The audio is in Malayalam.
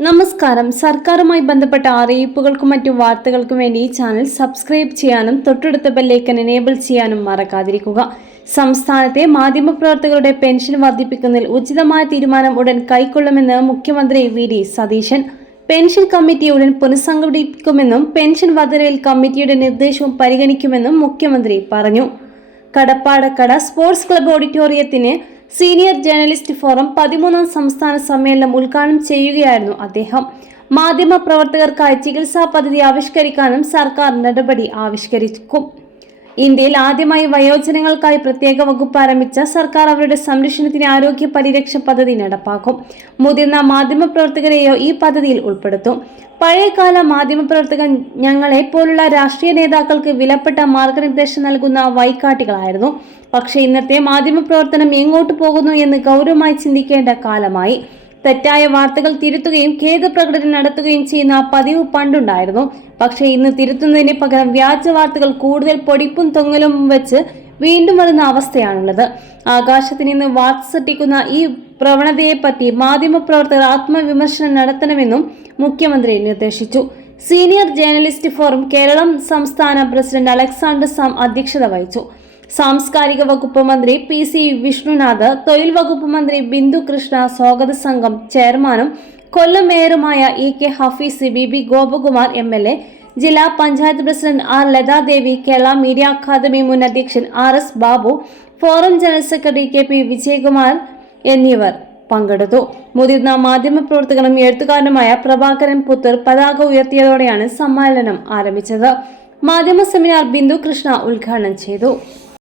നമസ്കാരം. സർക്കാരുമായി ബന്ധപ്പെട്ട അറിയിപ്പുകൾക്കും മറ്റു വാർത്തകൾക്കും വേണ്ടി ഈ ചാനൽ സബ്സ്ക്രൈബ് ചെയ്യാനും തൊട്ടടുത്ത ബെല്ലൈക്കൺ എനേബിൾ ചെയ്യാനും മറക്കാതിരിക്കുക. സംസ്ഥാനത്തെ മാധ്യമപ്രവർത്തകരുടെ പെൻഷൻ വർദ്ധിപ്പിക്കുന്നതിൽ ഉചിതമായ തീരുമാനം ഉടൻ കൈക്കൊള്ളുമെന്ന് മുഖ്യമന്ത്രി വി.ഡി. സതീശൻ. പെൻഷൻ കമ്മിറ്റി ഉടൻ പുനഃസംഘടിപ്പിക്കുമെന്നും പെൻഷൻ വർധനയിൽ കമ്മിറ്റിയുടെ നിർദ്ദേശവും പരിഗണിക്കുമെന്നും മുഖ്യമന്ത്രി പറഞ്ഞു. കടപ്പാടക്കട സ്പോർട്സ് ക്ലബ്ബ് ഓഡിറ്റോറിയത്തിന് സീനിയർ ജേർണലിസ്റ്റ് ഫോറം 13ാം സംസ്ഥാന സമ്മേളനം ഉദ്ഘാടനം ചെയ്യുകയായിരുന്നു അദ്ദേഹം. മാധ്യമ പ്രവർത്തകർക്കായി ചികിത്സാ പദ്ധതി ആവിഷ്കരിക്കാനും സർക്കാർ നടപടി ആവിഷ്കരിക്കും. ഇന്ത്യയിൽ ആദ്യമായി വയോജനങ്ങൾക്കായി പ്രത്യേക വകുപ്പ് ആരംഭിച്ച സർക്കാർ അവരുടെ സംരക്ഷണത്തിന് ആരോഗ്യ പരിരക്ഷ പദ്ധതി നടപ്പാക്കും. മുതിർന്ന മാധ്യമപ്രവർത്തകരെയോ ഈ പദ്ധതിയിൽ ഉൾപ്പെടുത്തും. പഴയകാല മാധ്യമപ്രവർത്തകർ ഞങ്ങളെ പോലുള്ള രാഷ്ട്രീയ നേതാക്കൾക്ക് വിലപ്പെട്ട മാർഗനിർദ്ദേശം നൽകുന്ന വഴികാട്ടികളായിരുന്നു. പക്ഷേ ഇന്നത്തെ മാധ്യമപ്രവർത്തനം എങ്ങോട്ട് പോകുന്നു എന്ന് ഗൗരവമായി ചിന്തിക്കേണ്ട കാലമായി. തെറ്റായ വാർത്തകൾ തിരുത്തുകയും ഖേദപ്രകടനം നടത്തുകയും ചെയ്യുന്ന പതിവ് പണ്ടുണ്ടായിരുന്നു. പക്ഷേ ഇന്ന് തിരുത്തുന്നതിന് പകരം വ്യാജ വാർത്തകൾ കൂടുതൽ പൊടിപ്പും തൊങ്ങലും വെച്ച് വീണ്ടും വരുന്ന അവസ്ഥയാണുള്ളത്. ആകാശത്ത് നിന്ന് വാർത്ത സൃഷ്ടിക്കുന്ന ഈ പ്രവണതയെപ്പറ്റി മാധ്യമപ്രവർത്തകർ ആത്മവിമർശനം നടത്തണമെന്നും മുഖ്യമന്ത്രി നിർദ്ദേശിച്ചു. സീനിയർ ജേർണലിസ്റ്റ് ഫോറം കേരളം സംസ്ഥാന പ്രസിഡന്റ് അലക്സാണ്ടർ സാം അധ്യക്ഷത വഹിച്ചു. സാംസ്കാരിക വകുപ്പ് മന്ത്രി പി.സി. വിഷ്ണുനാഥ്, തൊഴിൽ വകുപ്പ് മന്ത്രി ബിന്ദു കൃഷ്ണ, സ്വാഗത സംഘം ചെയർമാനും കൊല്ലം മേയറുമായ E K. Hafeez, B Gopakumar MLA, ജില്ലാ panchayat president R. Lathadevi, Kerala media academy മുൻ അധ്യക്ഷൻ R S. Babu, forum general secretary K P. Vijayakumar എന്നിവർ പങ്കെടുത്തു. മുതിർന്ന മാധ്യമപ്രവർത്തകനും എഴുത്തുകാരനുമായ പ്രഭാകരൻ പുത്തൂർ പതാക ഉയർത്തിയതോടെയാണ് സമ്മേളനം ആരംഭിച്ചത്. മാധ്യമ സെമിനാർ ബിന്ദു കൃഷ്ണ ഉദ്ഘാടനം ചെയ്തു.